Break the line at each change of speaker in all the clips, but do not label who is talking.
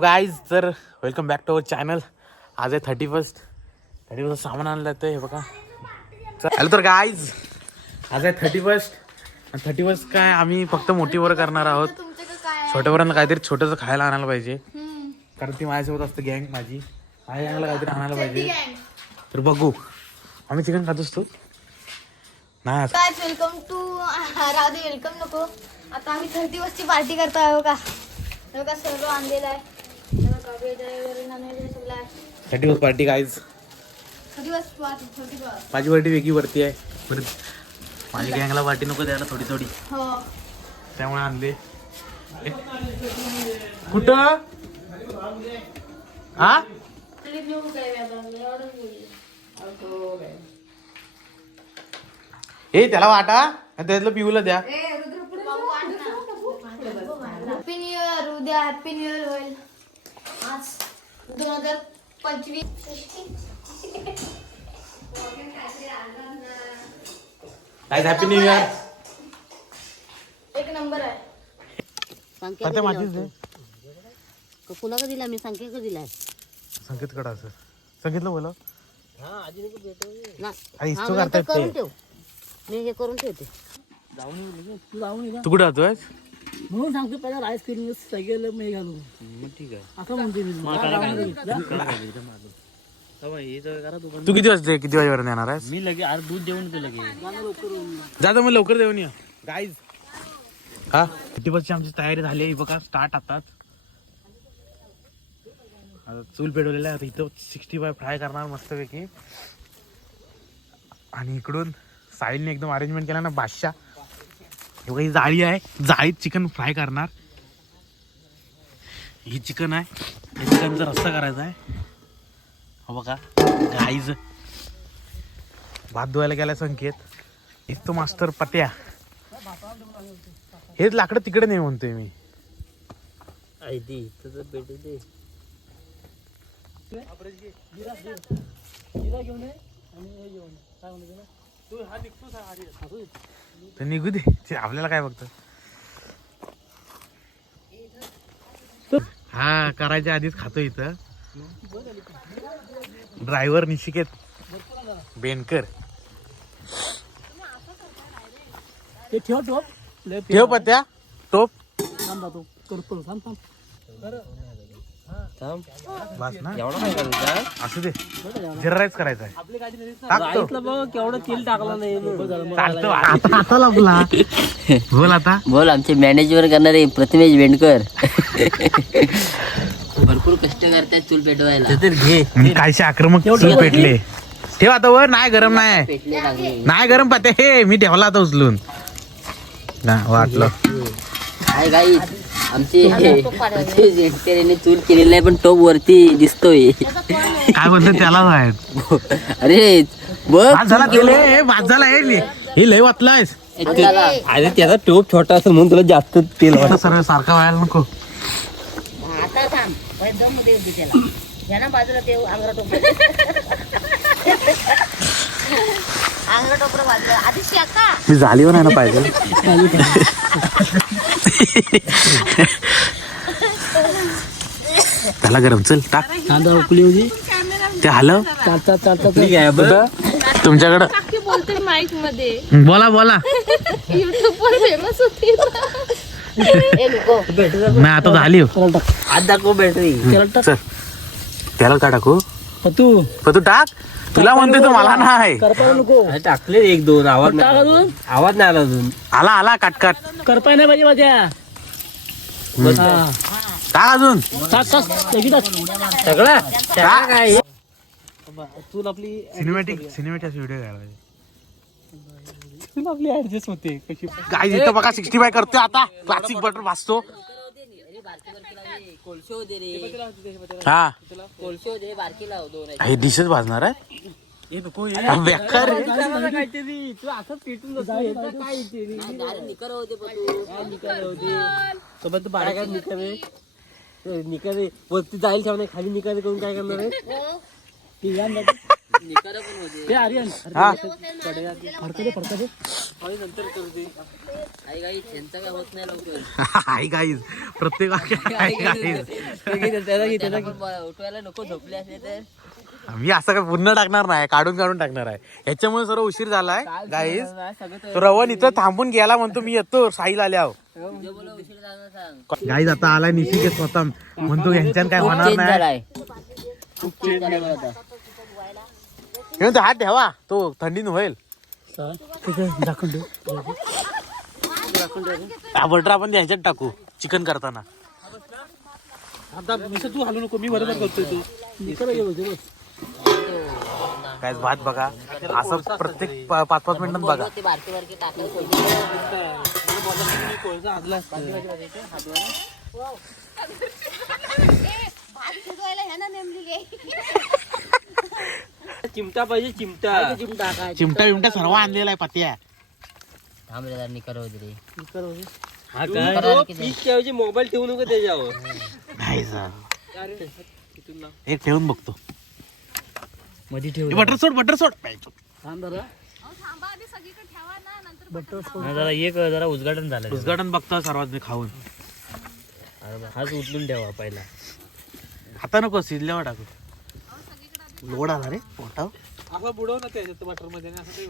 Guys तर welcome back to our channel आज आहे थर्टी फर्स्ट थर्टी फर्स्ट सामान आणलं तर हे बघा. हॅलो तर गाईज आज आहे थर्टी फर्स्ट थर्टी फर्स्ट काय आम्ही फक्त मोठीवर करणार आहोत? छोट्यावरांना काहीतरी छोटंसं खायला आणायला पाहिजे. कारण ती माझ्यासोबत असते गँग माझी. माझ्या गँगला काहीतरी आणायला पाहिजे. तर बघू. आम्ही चिकन खात असतो नाही
वेलकम टू वेलकम नको. आता आम्ही थर्टी वस्ती पार्टी करतो आहे बघा सर्व आणलेलं आहे.
थर्टी फर्स्ट पार्टी
फर्स्ट
माझी पार्टी वेगळी वरती आहे. बरं माझ्या गँगला पार्टी नको द्यायला थोडी थोडी.
हो
त्यामुळे आणले. कुठं? हा? ए त्याला वाटा. आणि त्यातलं पिऊला द्या.
हॅपी न्यू इयर उद्या हॅपी न्यू इयर होईल आज दोन हजार पंचवीस.
काय हॅपी न्यू इयर
एक नंबर आहे.
माझीच
दिला? मी संख्या का दिलाय
संकेत कडा सर संकेतला बोला
हा, करून
ते.
ठेव. मी हे करून ठेवते.
तू कुठे राहतोय
म्हणून सांगतो पहिला राईस क्रीम सगळं मी घालू असं म्हणते मी.
तू किती वाजता किती वाजेपर्यंत येणार आहेस?
मी लगे आज दूध देऊन तू लगे.
जातो मग लवकर देऊन या. गाईज हा? किती बसची आमची तयारी झाली आहे? बघा स्टार्ट आताच आता चूल पेटवलेला आहे. आता इथं सिक्स्टी फाय फ्राय करणार मस्तपैकी. आणि इकडून साईडने एकदम अरेंजमेंट केला ना बादशाह. हे बघा ही जाळी आहे. जाळीत चिकन फ्राय करणार. ही चिकन आहे. या चिकनचा रस्सा करायचा आहे. हो बघा गाईज भात धुवायला गेला संकेत. इथं मास्टर पत्या. हेच लाकडं तिकडे नाही म्हणतोय मी.
घेऊन
तर निघू दे. ते आपल्याला काय बघतं हा करायच्या आधीच खातो इथं. ड्रायव्हर निशिकेत बेनकर.
ते ठेव ठेव
पत्या. टोप.
थांब जातो करतो थांब थांब.
बस ना. असू दे. जिरा राईस करायचा आहे.
आपली गाडी नाही
टाकतो.
बघ केवढं तेल टाकलं नाही.
टाकतो आता आता लागला बोल आता.
बोल आमचे मॅनेजर करणारे प्रथमेश वेंडकर. भरपूर कष्ट करतात चूल पेटवायला.
मी कायसे आक्रमक चूल पेटले. ठेव आता वर नाही गरम नाही.
पेटले
नाही गरम पाते. हे मी ठेवला आता उचलून. ना वाटलं
काय गाई आमचे प्रथमेश वेंडकर यांनी चूल केलेलं आहे पण टोप वरती दिसतोय.
काय बोलतो त्याला
अरे बघ.
झाला केले हे झाला हे लय- हे लय वाचलायस.
अरे त्याचा टोप छोटा असेल म्हणून तुला जास्त तेल
सर्व सारखा व्हायला नको.
आता थांब. दम होती त्याला. यांना बाजूला ते आंग्रा टोपरं. आंग्रा टोपरं बाजूला. आधी शाका
ती नाही ना पाहिजे. त्याला गरम चल टाक.
कांदा उकली होती.
ते हलव
चालता चालता
तुमच्याकडं.
बोलते माईकमध्ये.
बोला बोला.
युट्यूब वर फेमस होती
नाही आता झाली. हो.
आज दाखव बॅटरी
चल. त्याला का टाकू?
तू
तू टाक. तुला म्हणतोय तू मला नाही.
करपाय नको.
टाकले एक दोन आवाज
टाक अजून?
आवाज नाही आला अजून.
आला आला काटकाट
करपाय नाही पाहिजे माझ्या. हा.
टाक अजून.
टाक टाक. लगेच टाक.
सगळा?
टाक.
चूल आपली
सिनेमॅटिक सिनेमॅटिक व्हिडिओ घ्यायला
चूल आपली ऍडजस्ट होते कशी
काय इथं बघा सिक्स्टी फाय करतोय आता. Classic butter भाजतो.
कोळशे होते रे
हा.
कोळशे होते बारकी लाव दोन
हे डिशच भाजणार आहे. बेकार रे.
काहीतरी तू असं पेटून जातो काय
निकर होते पण तू.
सोबत काय निकाले निकाले वरती जाईल ठेवणे खाली निकाले करून काय करणार आहे
ते आर्यन.
हा.
फडकते फडकते.
आई
गाईज प्रत्येक मी असं काय पूर्ण टाकणार नाही काढून काढून टाकणार आहे. याच्यामुळे सर्व उशीर झालाय गाईज तो रवन इथं थांबून गेला म्हणतो मी येतो साईल आल्यावर
जे बोला उशीर झाला सांग.
गाईज आता आलाय निशिके स्वतः म्हणतो यांच्यात काय होणार नाही. हे हात ठेवा. तो थंडीन होईल.
झाकून ठेव.
हा बटर आपण ह्याच्यात टाकू चिकन करताना.
तू हलू नको मी बरोबर करतोय तू.
काय भात बघा असं प्रत्येक पा- पाच पाच मिनिटात बघा.
भात शिजवायला
चिमटा पाहिजे चिमटा.
चिमटा बिमटा सर्व आणलेला आहे पत्या.
थांब रे जरा निकर होते रे.
निकर हो.
हा
काय?
काय पीक ठेवायची मोबाईल ठेवू नको त्याच्यावर.
नाही सर. एक ठेवून बघतो.
मध्ये ठेव
बटर सोड बटर सोड
थांब जरा.
जरा एक जरा उद्घाटन झालं
उद्घाटन बघतो सर्वात मी खाऊन.
हाच उचलून ठेवा पहिला.
आता नको शिजल्यावर टाकू. लोड आला रे पोटाव
असं बुडव ना त्याच्यात बटरमध्ये आणि असं ते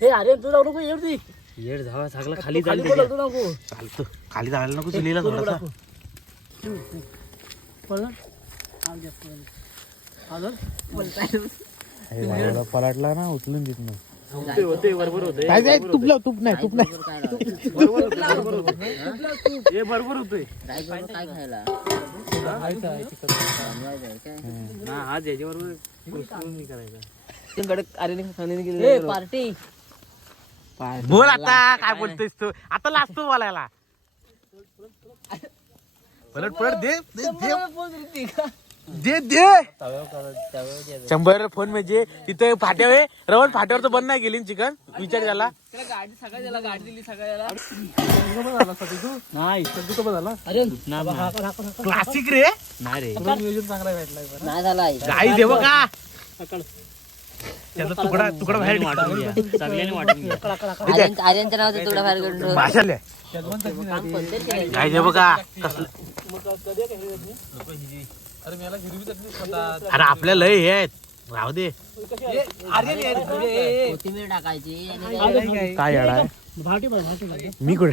हे अरे तू जाऊ नको येऊ ती.
येड झाला सगळा खाली
खाली
चालते
पडलं, तू नको.
चालतं. खाली जायला नको चुलीला थोडासा.
आलं?
पलटला ना उचलून देत नाही
होते होते बरोबर होते
काय काय तुपलं तूप नाही तूप नाही?
हे बरोबर होते
काय खायला?
करायचं.
ए, पार्टी.
बोल आता काय बोलतोयस तू? आता लाजतो बोलायला. पलट पलट दे दे दे. दे दे शंभर फोन म्हणजे तिथे फाट्यावर. रवण फाट्यावरचं बंद नाही गेली चिकन? विचार झाला
तो झाला.
अरे
क्लासिक रे.
नाही रे.
नियोजन चांगला
आई.
गाई देव का. त्याचा तुकडा तुकडा बाहेर
वाटून
भाषाले. गाई देव का? कसलं
अरे मला हिरवी चटणी खातात.
अरे आपल्या लय हे आहेत. राहू दे.
कोथिंबीर टाकायची. आणि
काय येडा आहे?
भाटी बाळ, भाटी बाळ.
मी कुठे?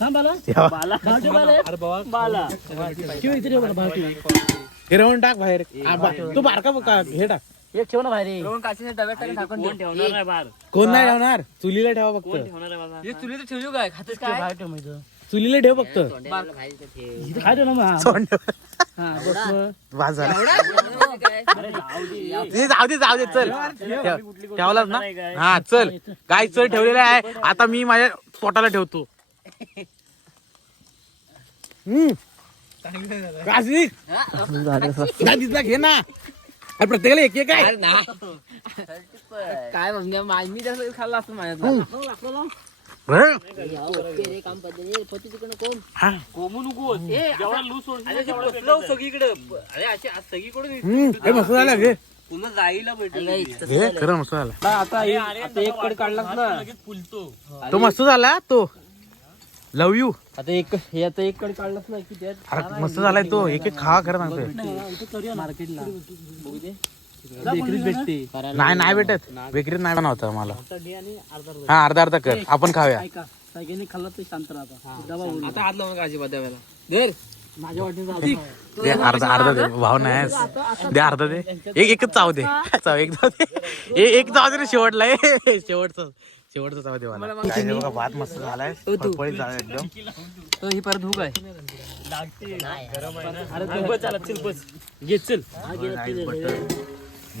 थांब बाला.
तेव्हा
भाटी बाळ आहे.
बाला.
ठेव इथे ठेव बाला, भाटी बाळ.
हे रवण टाक बाहेर. आ, बा- तू बारका बघ का हे टाक.
एक ठेव ना बाहेर.
कोण ठेवणार नाही बाहेर
कोण नाही ठेवणार? चुलीला ठेवा फक्त.
ठेवणार आहे बाबा?
बाहेर ठेव मग इथं.
चुलीला ठेव फक्त.
ठेव.
ना हा, बस.
वाज झाला ते जाऊ दे. जाऊ दे. चल. ठेव- ठेवलास ना? हा चल. काय चल ठेवलेलं आहे. आता मी माझ्या पोटाला ठेवतो. हम्म. काशी. ना दिसला घे ना. अरे प्रत्येकाला एक एक आहे.
काय म्हणजे मी जसं खाल्लं असतं माझ्या काम
हा.
नको जेवढा लूज सगळीकडे. अरे असे आज.
हे
पुन्हा जाईला भेटेल.
खरं मस्त झाला
आता एक कड काढलास ना. लगेच फुलतो.
तो मस्त झाला तो. लव यू
आता एक हे आता एक कड काढलास ना की
मस्त झालाय तो. एक एक खा खरं सांगतोय.
मार्केटला.
बेकरीत भेटते.
नाही नाही भेटत. बेकरीत नाही बनवता मला. हा अर्धा अर्धा कर. आपण खाऊया.
ऐका सगळ्यांनी खाल्लं तर शांत राहता. डबा होईल.
आता हात लावून अजिबात द्यावेला
माझ्या वाटेचा आधी.
दे. अर्धा अर्धा दे. भाव नाही दे अर्धा दे. एक एकच चाव दे. चाव एक जाऊ दे. ए- एक जाऊ दे रे शेवटला. शेवटचा शेवटचा चाव दे मला. काय रे बघा, भात मस्त झालाय. फळफळीत झालाय एकदम.
ही परत आहे. अरे बस चला चल बस. घे चल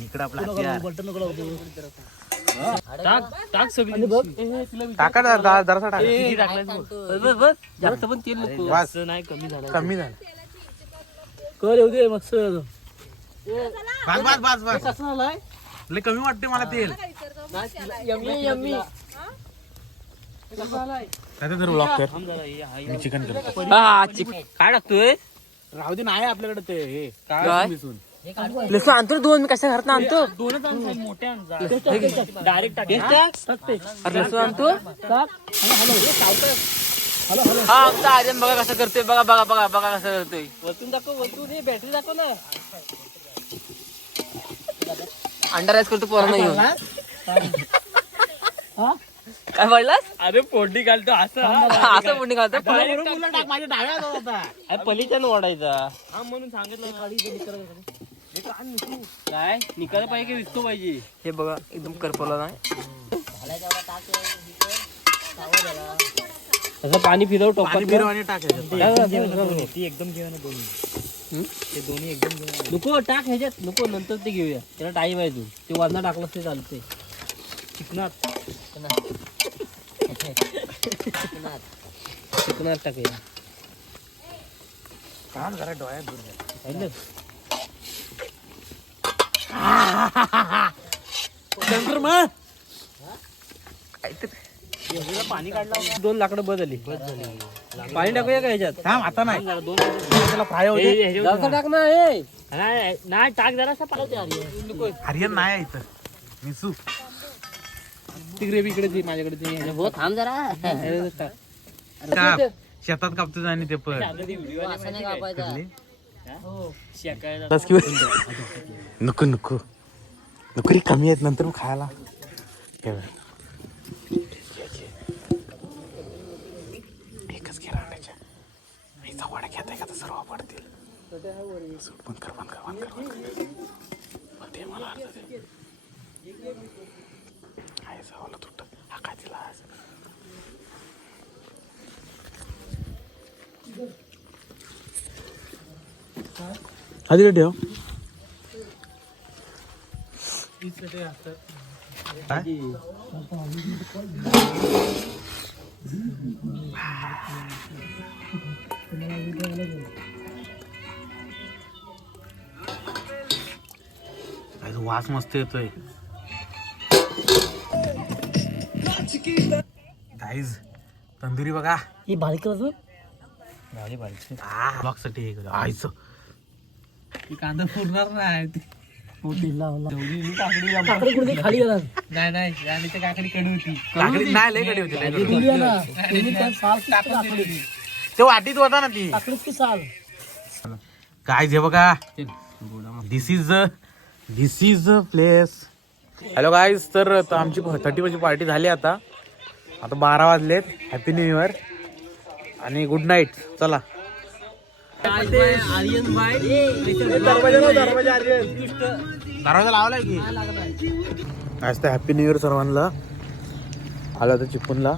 इकडे आपला हत्यार.
बटन नको लावतो.
टाक टाक सगळी.
टाका ना, जरासा टाका.
बस बस बस. जास्त पण तेल नको.
बस.
नाही कमी झालं.
कमी झालं.
कर येऊ दे मस्त
बस बस बस बस.
कसं आलाय?
लय कमी वाटते मला तेल.
Yummy yummy.
नाही तर ब्लॉक कर. मी चिकन करतो.
हा चिक काय टाकतोय?
राहू दे नाही आपल्याकडे ते हे.
काय?
मिसून
लसूण आणतो रे दोन मी कशा घरात आणतो?
दोनच. डायरेक्ट हा?
अरे लसूण आणतो. हा आमचा आर्यन बघा कसं करतोय बघा बघा बघा बघा कसं करतोय. वरतून दाखव वरतून. हे बॅटरी दाखव ना. अंडर राईस करतो पोरांना घेऊन.
हा?
काय बोललास?
अरे पोटी घालतो असं.
असं पुण्य घालतो.
माझ्या डाव्या हातात होता.
अरे पलीच्यानं ओढायचा
हा म्हणून सांगितलं ना.
काय? निकाल पाहिजे की विसतो पाहिजे? हे बघा एकदम करपवला नाही पाणी फिरव
पाणी
टोपात
फिरव आणि टाकायचं
नको टाक ह्याच्यात. नको नंतर ते घेऊया. त्याला टाईम आहे तू ते वरना टाकलं ते चालते
चिकनात.
चिकनात. टाकूया
काम जरा डोळ्यात मग
पाणी काढला
दोन लाकडं बदलली पाणी टाकूया का ह्याच्यात?
थांब आता नाही. त्याला फ्राय होते
हे- हे-
जास्त टाक ना हे
नाही टाक जरा
हरियन नाही आहे इथं मिसू
ती ग्रेव्ही इकडे ती माझ्याकडे ती.
हो थांब जरा.
काप. शेतात कापतो आणि ते पण. किंवा नको नको. नोकरी कमी आहेत नंतर मग खायला हे बघ. एकच घे रांडाच्या आईचा वाडा घेत आहे सर्व पडतील सूट बंद कर बंद कर बंद कर बंद कर मला अर्ध दे आहे जावाला तुट हा काय तिला आज हा ठेव काय? काय तो वास मस्त येतोय. गाईज तंदुरी बघा.
ही बारीक करतो
ब्लॉकसाठी हे करू. आईचं. कांदा पुरणार नाही.
काकडे कुठे खाली गेला
नाही नाही आणि ते काकडी कडू होती. काकडी नाही लय कडू होती लय कडू होती.
तुम्ही त्या साल काकडी
ते वाटीत होता ना ती.
काकडीच साल.
काय जे बघा. This is this is a place hello guys तर आता आमची थर्टी ची पार्टी झाली आता. आता बारा वाजलेत. हॅपी न्यू इयर आणि गुड नाईट चला.
आर्यन बाय
दरवाजा लावलाय की? आज तर हॅपी न्यू इयर सर्वांना. आलो होतं चिपळूणला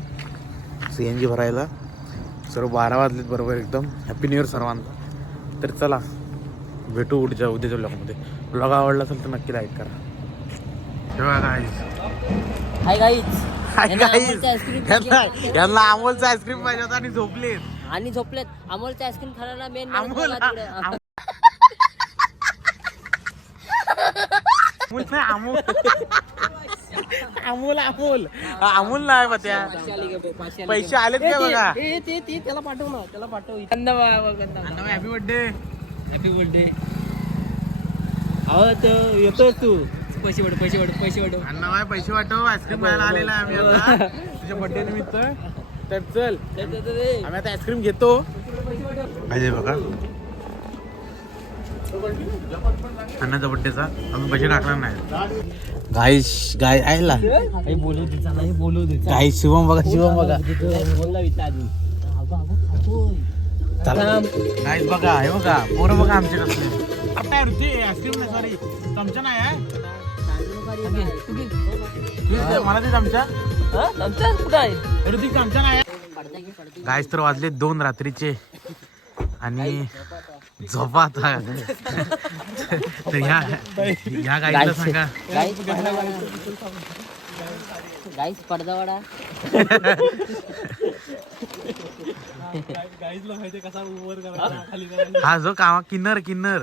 सी एन जी भरायला. सर्व बारा वाजलेत बरोबर एकदम. हॅपी न्यू इयर सर्वांना. तर चला भेटू उद्या उद्याच्या ब्लॉगमध्ये ब्लॉग आवडला असेल तर नक्की लाईक करा.
हाय
Hi
यांना. अमोलचं आईस्क्रीम
पाहिजे. होता आणि झोपले
आणि झोपलेत. अमोलचं आईस्क्रीम खायला मेन
अमोल अमोल अमोल. नाही, अमोल. अमोल अमोल. अमोल नाही मग त्या. पैसे आलेत का बघा?
ते ते ते त्याला पाठव ना त्याला पाठव
हॅपी बर्थडे
हॅपी बर्थडे अहो तो तू. पैसे वाट पैसे वाट पैसे वाट
अण्णा बाय पैसे वाटव. आईस्क्रीम खायला आलेला आहे आम्ही आता. तुझ्या बर्थडे निमित्त. तर चल. आम्ही आता आईस्क्रीम घेतो. पाहिजे बघा. अण्णाचा बड्डेचा आम्ही पैसे टाकणार नाही. गाय गाय आयला
बोलू दे चला हे बोलू दे
गाय शिवम बघा शिवम बघा.
बोलला विचार अजून
चला. गाईस बघा हे बघा. पोरं बघा आमचे कसले काय ऋती आईस्क्रीम नाही सॉरी चमचा नाही आहे मला ते चमचा.
कुठं आहे?
ऋतिक चमचा नाही गायस तर वाजले दोन रात्रीचे. आणि झोपा आता तर ह्या ह्या गाईला सांगा.
पडदावाडा.
हा जो कामा किन्नर किन्नर.